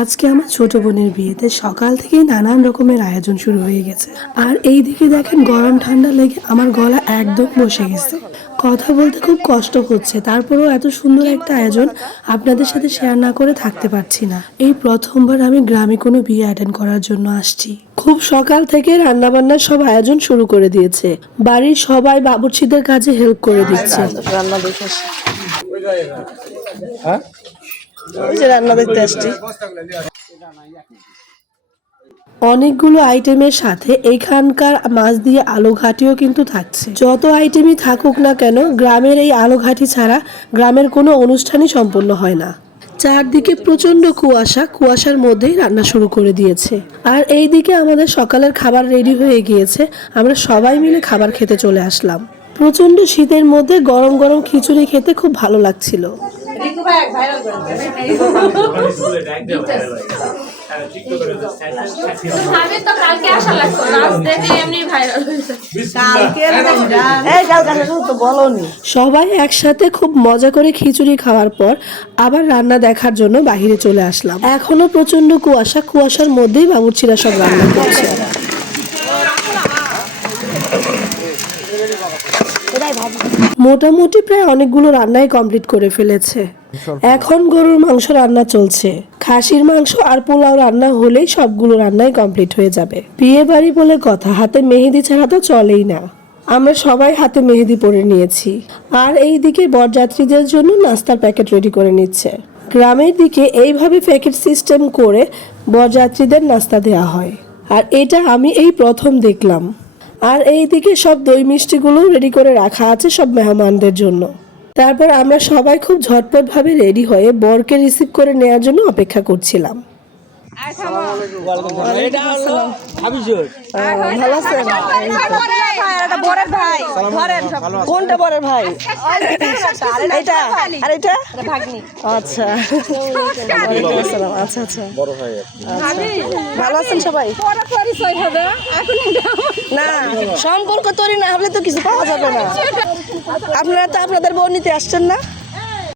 আজকে আমার ছোট বোনের বিয়েতে সকাল থেকেই নানান রকমের আয়োজন শুরু হয়ে গেছে। আর এই দিকে দেখেন গরম ঠান্ডা লেগে আমার গলা একদম বসে গেছে। কথা বলতে খুব কষ্ট হচ্ছে তারপরেও এত সুন্দর একটা আয়োজন আপনাদের সাথে শেয়ার না করে থাকতে পারছি না। এই প্রথমবার আমি গ্রামে কোনো বিয়ে অ্যাটেন্ড করার জন্য আসছি। খুব সকাল থেকে রান্নাবান্নার সব আয়োজন শুরু করে দিয়েছে। বাড়ির সবাই বাবুর্চিদের কাজে হেল্প করে দিচ্ছে। রান্না দেখে। অনেকগুলো আইটেমের সাথে এখানকার মাছ দিয়ে আলু ঘাটিও কিন্তু থাকছে। যত আইটেমই থাকুক না কেন, গ্রামের এই আলু ঘাটি ছাড়া গ্রামের কোনো অনুষ্ঠানই সম্পন্ন হয় না। চারদিকে প্রচণ্ড কুয়াশা, কুয়াশার মধ্যেই রান্না শুরু করে দিয়েছে। আর এই দিকে আমাদের সকালের খাবার রেডি হয়ে গিয়েছে। আমরা সবাই মিলে খাবার খেতে চলে আসলাম। প্রচণ্ড শীতের মধ্যে গরম গরম খিচুড়ি খেতে খুব ভালো লাগছিল। আমি তো কালকে আসা লাগতো নাচ দেখে এমনি ভাইরাল হয়েছে এই কাল কাছে তো বলনি। সবাই একসাথে খুব মজা করে খিচুড়ি খাওয়ার পর আবার রান্না দেখার জন্য বাহিরে চলে আসলাম। এখনও প্রচণ্ড কুয়াশা কুয়াশার মধ্যেই বাবুর্চিরা সব রান্না করছে। মোটামুটি প্রায় অনেকগুলো রান্নাই কমপ্লিট করে ফেলেছে। এখন গরুর মাংস রান্না চলছে। খাসির মাংস আর পোলাও রান্না হলেই সবগুলো রান্নাই কমপ্লিট হয়ে যাবে। বিয়ে বাড়ি বলে কথা, হাতে মেহেদি ছাড়া তো চলেই না। আমরা সবাই হাতে মেহেদি পরে নিয়েছি। আর এই দিকে বরযাত্রীদের জন্য নাস্তার প্যাকেট রেডি করে নিচ্ছে। গ্রামের দিকে এইভাবে প্যাকেট সিস্টেম করে বরযাত্রীদের নাস্তা দেওয়া হয়। আর এটা আমি এই প্রথম দেখলাম। আর এই দিকে সব দই মিষ্টিগুলো রেডি করে রাখা আছে সব মেহমানদের জন্য। তারপর আমরা সবাই খুব ঝটপট ভাবে রেডি হয়ে বরকে রিসিভ করে নেওয়ার জন্য অপেক্ষা করছিলাম। কোনটা বরের ভাই এটা আর এটা আচ্ছা আচ্ছা। আচ্ছা ভালো আছেন সবাই না সম্পর্ক তৈরি না হলে তো কিছু পাওয়া যাবে না। আপনারা তো আপনাদের বউ নিতে আসছেন না?